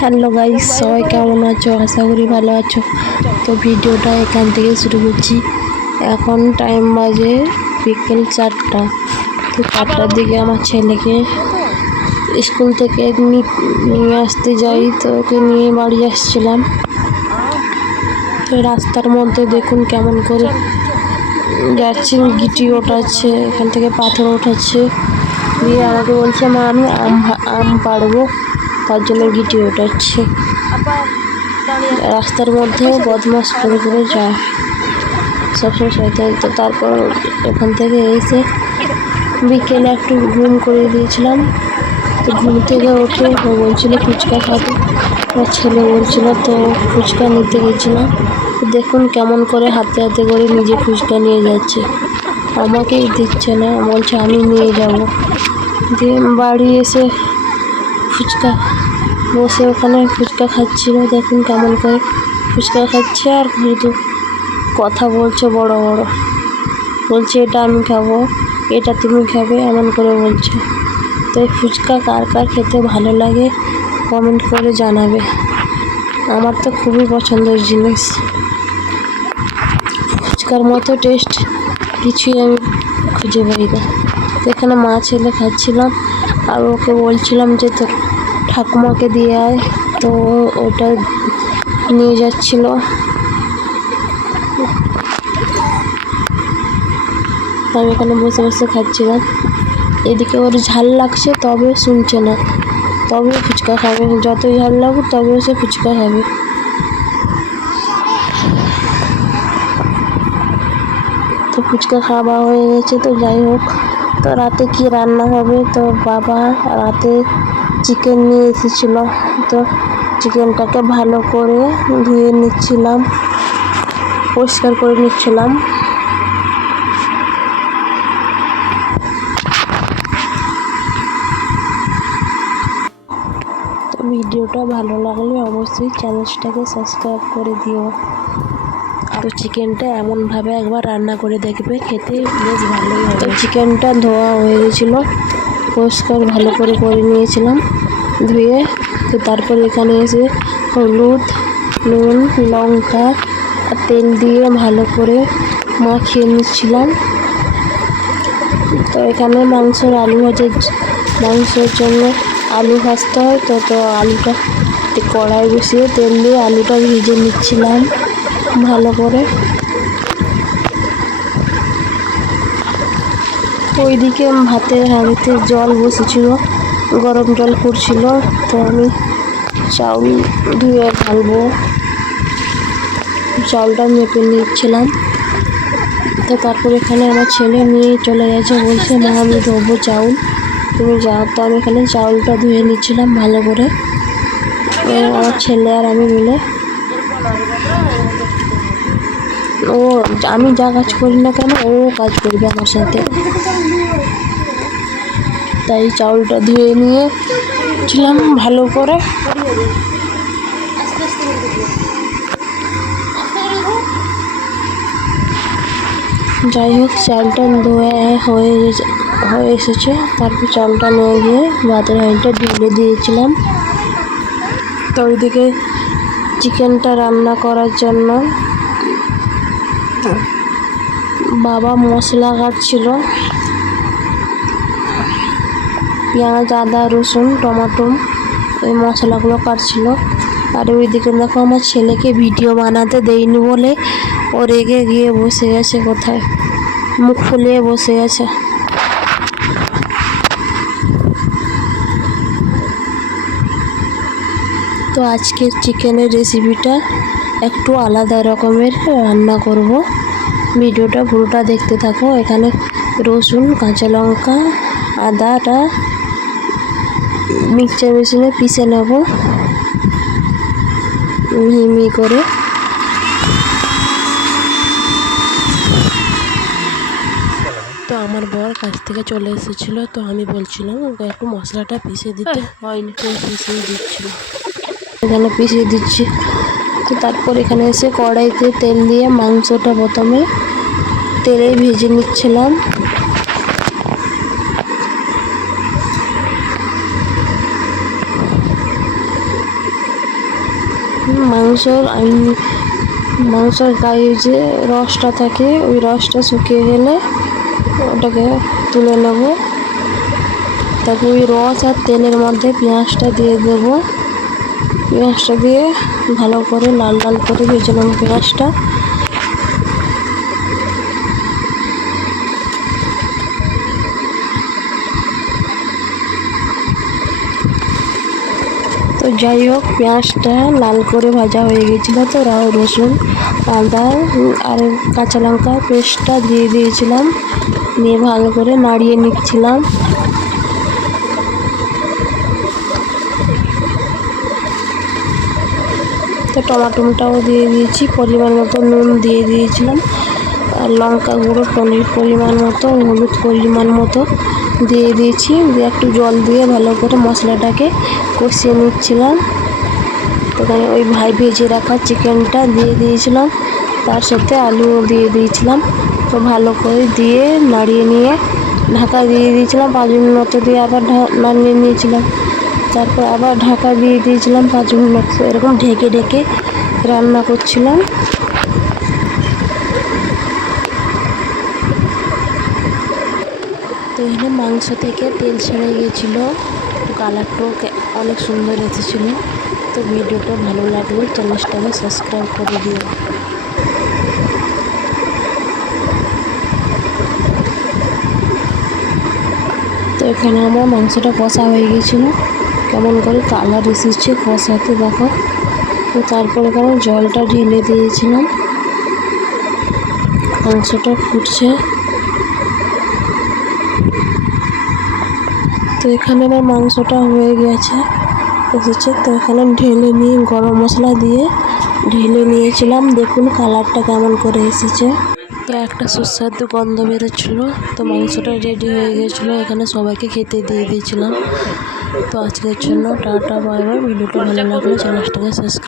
Hello guys, সবাই কেমন আছো? আশা করি ভালো আছো। তো ভিডিওটা এখান থেকে শুরু করছি। এখন টাইম বাজে বিকেল 4টা। তো 4টার দিকে আমার ছেলেকে স্কুল থেকে নিয়ে আসতে যাই, তো ওকে নিয়ে বাড়ি আসছিলাম। তো রাস্তার মধ্যে দেখুন কেমন করে যাচ্ছে, গিটি ওঠাচ্ছে, এখান থেকে পাথর ওঠাচ্ছে, দিয়ে আমাকে বলছে মা আমি আম পাড়বো, তার জন্য গিটি ওঠাচ্ছে। রাস্তার মধ্যে বদমাশ করে করে যায় সবসময় শয়তানি। তো তারপর ওখান থেকে এসে বিকেলে একটু ঘুম করে দিয়েছিলাম। তো ঘুম থেকে উঠে ও বলছিল ফুচকা খাবে, আমার ছেলে বলছিল, তো ফুচকা নিতে গেছিলাম। দেখুন কেমন করে হাতে হাতে করে নিজে ফুচকা নিয়ে যাচ্ছে, আমাকেই দিচ্ছে না, বলছে আমি নিয়ে যাব। দিয়ে বাড়ি এসে ফুচকা বসে ওখানে ফুচকা খাচ্ছিল। দেখুন কেমন করে ফুচকা খাচ্ছে, আর শুধু কথা বলছে বড় বড়, বলছে এটা আমি খাবো, এটা তুমি খাবে, এমন করে বলছে। তো এই ফুচকা কার কার খেতে ভালো লাগে কমেন্ট করে জানাবে। আমার তো খুবই পছন্দের জিনিস, ফুচকার মতো টেস্ট কিছুই আমি খুঁজে পাই না। এখানে মা ছেলে খাচ্ছিলাম, আর ওকে বলছিলাম যে তোর ঠাকুমাকে দিয়ে আয়, তো ওটা নিয়ে যাচ্ছিল। আমি এখানে বসে বসে খাচ্ছিলাম, এদিকে ওর ঝাল লাগছে তবে শুনছে না, তবে ফুচকা খাবে, যতই ঝাল লাগুক তবেও সে ফুচকা খাবে। তো ফুচকা খাওয়া হয়ে গেছে। তো যাই হোক, তো রাতে কি রান্না হবে, তো বাবা রাতে চিকেন নিয়ে এসেছিলো, তো চিকেনটাকে ভালো করে ধুয়ে নিচ্ছিলাম, পরিষ্কার করে নিচ্ছিলাম। তো ভিডিওটা ভালো লাগলে অবশ্যই চ্যানেলটাকে সাবস্ক্রাইব করে দিও। তো চিকেনটা এমনভাবে একবার রান্না করে দেখবে, খেতে বেশ ভালোই হবে। তো চিকেনটা ধোয়া হয়ে গেছিলো, পরিষ্কার ভালো করে নিয়েছিলাম ধুয়ে। তো তারপর এখানে এসে হলুদ, নুন, লঙ্কা আর তেল দিয়ে ভালো করে মাখিয়ে নিচ্ছিলাম। তো এখানে মাংসের জন্য আলু ভাজতে হয়, তো আলুটা কড়াই বসিয়ে তেল দিয়ে আলুটা ভেজে নিচ্ছিলাম ভালো করে। ওইদিকে ভাতের হাঁড়িতে জল বসেছিল, গরম জল পড়ছিল, তো আমি চাউল ধুয়ে ঢালবো, চাউলটা মেপে নিচ্ছিলাম। তো তারপর এখানে আমার ছেলে নিয়ে চলে গেছে, বলছে মা আমি ধোবো চাউল, তুমি যাও। তো আমি এখানে চাউলটা ধুয়ে নিচ্ছিলাম ভালো করে, আমার ছেলে আর আমি মিলে। ও আমি যা কাজ করি না কেন ও কাজ করবে আমার সাথে, তাই চাউলটা ধুয়ে নিয়েছিলাম ভালো করে। যাই হোক, চালটা ধোয়া হয়ে এসেছে। তারপর চালটা নিয়ে গিয়ে ভাতের হাঁড়িটা ঢেলে দিয়েছিলাম। তো ওইদিকে চিকেনটা রান্না করার জন্য বাবা মশলা কাটছিল, পেঁয়াজ, আদা, রসুন, টমেটো, এই মশলাগুলো কাটছিল। আর ওইদিকে দেখো আমার ছেলেকে ভিডিও বানাতে দেয়নি বলে ও রেগে গিয়ে বসে গেছে, কোথায় মুখ ফুলিয়ে বসে গেছে। তো আজকের চিকেনের রেসিপিটা একটু আলাদা রকমের রান্না করব, ভিডিওটা পুরোটা দেখতে থাকো। এখানে রসুন, কাঁচা লঙ্কা, আদাটা মিক্সচার মেশিনে পিষে নেব মিহি করে। তো আমার বর কাছ থেকে চলে এসেছিলো, তো আমি বলছিলাম ওকে একটু মশলাটা পিষে দিতে, হয়নি, তো পিষিয়ে দিচ্ছিল, এখানে পিষিয়ে দিচ্ছি। তো তারপর এখানে এসে কড়াইতে তেল দিয়ে মাংসটা প্রথমে তেলে ভেজে নিচ্ছিলাম। মাংসের গায়ে যে রসটা থাকে ওই রসটা শুকিয়ে গেলে ওটাকে তুলে নেব। তারপর ওই রস আর তেলের মধ্যে পেঁয়াজটা দিয়ে দেবো। পেঁয়াজটা দিয়ে ভালো করে লাল লাল করে ভেজে নেব পেঁয়াজটা। তো যাই হোক, পেঁয়াজটা লাল করে ভাজা হয়ে গেছিলো। তো রসুন, আদা আর কাঁচা লঙ্কা পেস্টটা দিয়ে দিয়েছিলাম, দিয়ে ভালো করে নাড়িয়ে নিচ্ছিলাম। তো টমাটোটাও দিয়ে দিয়েছি, পরিমাণ মতো নুন দিয়ে দিয়েছিলাম, আর লঙ্কা গুঁড়ো পরিমাণ মতো, হলুদ পরিমাণ মতো দিয়ে দিয়েছি। দিয়ে একটু জল দিয়ে ভালো করে মশলাটাকে কষিয়ে নিচ্ছিলাম। এখানে ওই ভেজে রাখা চিকেনটা দিয়ে দিয়েছিলাম, তার সাথে আলুও দিয়ে দিয়েছিলাম। তো ভালো করে দিয়ে নাড়িয়ে নিয়ে ঢাকা দিয়ে দিয়েছিলাম 5 মিনিট মতো, দিয়ে আবার নাড়িয়ে নিয়েছিলাম। তারপর আবার ঢাকা দিয়ে দিয়েছিলাম 5 মিনিট, এরকম ঢেকে ঢেকে রান্না করছিলাম। তো এখানে মাংস থেকে তেল ছেড়ে গিয়েছিলো, কালারটাও অনেক সুন্দর এসেছিলো। তো ভিডিওটা ভালো লাগলে চ্যানেলটাকে সাবস্ক্রাইব করে দিও। তো এখানে আমার মাংসটা কষা হয়ে গিয়েছিলো, কেমন করে কালার এসেছে কষাতে দেখো। তো তারপর এখানে জলটা ঢেলে দিয়েছিলাম, মাংসটা ফুটছে। তো এখানে আমার মাংসটা হয়ে গেছে এসেছে। তো এখানে ঢেলে নিয়ে গরম মশলা দিয়ে ঢেলে নিয়েছিলাম। দেখুন কালারটা কেমন করে এসেছে। তো একটা সুস্বাদু গন্ধ বেরোচ্ছিলো। তো মাংসটা রেডি হয়ে গেছিলো, এখানে সবাইকে খেতে দিয়ে দিয়েছিলাম। তো আজকের জন্য টাটা, বাই বাই। ভিডিওটা ভালো লাগলে চ্যানেলটাকে সাবস্ক্রাইব